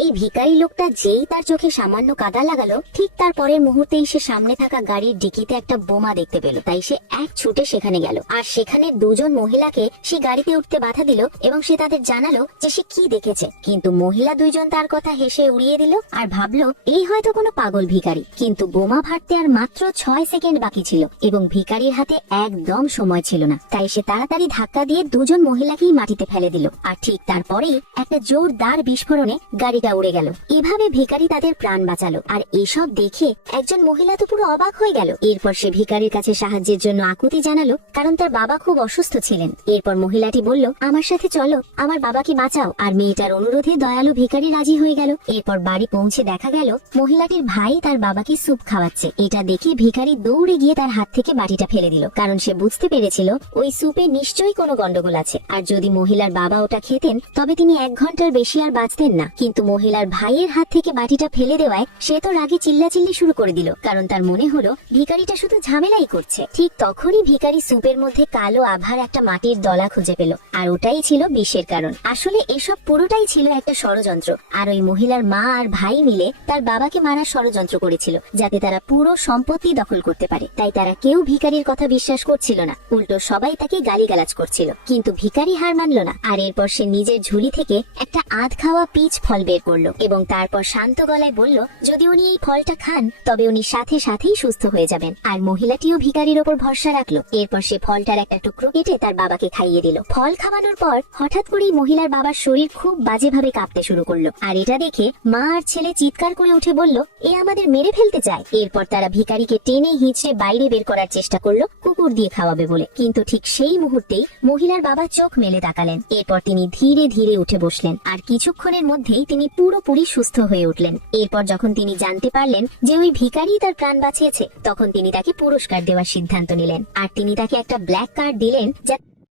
এই ভিখারি লোকটা যেই তার চোখে সামান্য কাদা লাগালো, ঠিক তার পরের মুহূর্তেই সে সামনে থাকা গাড়ির ডিকিতে একটা বোমা দেখতে পেল। তাই সে এক ছুটে সেখানে গেল, আর সেখানে দুজন মহিলাকে সে গাড়িতে উঠতে বাধা দিল এবং সে তাদের জানালো যে সে কি দেখেছে। কিন্তু মহিলা দুইজন তার কথা হেসে উড়িয়ে দিল আর ভাবলো এই হয়তো কোনো পাগল ভিখারি। কিন্তু বোমা ফাটতে আর মাত্র 6 সেকেন্ড বাকি ছিল এবং ভিখারির হাতে একদম সময় ছিল না। তাই সে তাড়াতাড়ি ধাক্কা দিয়ে দুজন মহিলাকেই মাটিতে ফেলে দিল, আর ঠিক তারপরেই একটা জোরদার বিস্ফোরণে গাড়িটা উড়ে গেল। এভাবে ভিখারি তাদের প্রাণ বাঁচালো। আর এসব দেখে একজন মহিলা তো পুরো অবাক হয়ে গেল। এরপর সে ভিখারির কাছে সাহায্যের জন্য আকুতি জানালো, কারণ তার বাবা খুব অসুস্থ ছিলেন। এরপর মহিলাটি বলল, আমার সাথে চলো, আমার বাবাকে বাঁচাও। আর মেয়েটার অনুরোধে দয়ালু ভিখারি রাজি হয়ে গেল। এরপর বাড়ি পৌঁছে দেখা গেল মহিলাটির ভাই তার বাবাকে স্যুপ খাওয়াচ্ছে। এটা দেখে ভিখারি দৌড়ে গিয়ে তার হাত থেকে বাটিটা ফেলে দিল, কারণ সে বুঝতে পেরেছিল ওই স্যুপে নিশ্চয়ই কোনো গন্ডগোল আছে। আর যদি মহিলার বাবা ওটা খেতেন তবে তিনি 1 ঘন্টার বেশি আর বাঁচতেন না। কিন্তু মহিলার ভাইয়ের হাত থেকে বাটিটা ফেলে দেওয়ায় সে তো রাগে চিল্লাচিল্লি শুরু করে দিল, কারণ তার মনে হলো ভিখারিটা শুধু ঝামেলাই করছে। ঠিক তখনই ভিখারি স্যুপের মধ্যে কালো আভার একটা মাটির দলা খুঁজে পেল, আর ওটাই ছিল বিষের কারণ। আসলে এসব পুরোটাই ছিল একটা ষড়যন্ত্র। আর ওই মহিলার মা আর ভাই মিলে তার বাবাকে মারার ষড়যন্ত্র করেছিল, যাতে তারা পুরো সম্পত্তি দখল করতে পারে। তাই তারা কেউ ভিখারির কথা বিশ্বাস করছিল না, উল্টো সবাই তাকে গালিগালাজ করছিল। কিন্তু ভিখারি হার মানল না, আর এরপর সে নিজের ঝুলি থেকে একটা আধ খাওয়া পিচ ফল বের করলো এবং তারপর শান্ত গলায় বলল, যদি উনি এই ফলটা খান তবে উনি সাথে সাথেই সুস্থ হয়ে যাবেন। আর মহিলাটিও ভিখারির ওপর ভরসা রাখলো। এরপর সে ফলটার একটা টুকরো কেটে তার বাবাকে খাইয়ে দিল। ফল খাওয়ানোর পর হঠাৎ করেই মহিলার বাবার শরীর খুব বাজেভাবে কাঁপতে শুরু করলো। আর এটা দেখে মা আর ছেলে চিৎকার করে উঠে বলল, এ আমাদের মেরে ফেলতে চায়। এরপর তারা ভিখারিকে টেনে হিঁচড়ে বাইরে বের করার চেষ্টা করলো কুকুর দিয়ে খাওয়াবে বলে। কিন্তু ঠিক সেই মুহূর্তেই মহিলার বাবা চোখ মেলে তাকালেন। এরপর তিনি ধীরে ধীরে উঠে বসলেন, আর কিছুক্ষণের মধ্যেই তিনি পুরোপুরি সুস্থ হয়ে উঠলেন। এরপর যখন তিনি জানতে পারলেন যে ওই ভিখারি তার প্রাণ বাঁচিয়েছে, তখন তিনি তাকে পুরস্কার দেওয়ার সিদ্ধান্ত নিলেন। আর তিনি তাকে একটা ব্ল্যাক কার্ড দিলেন, যা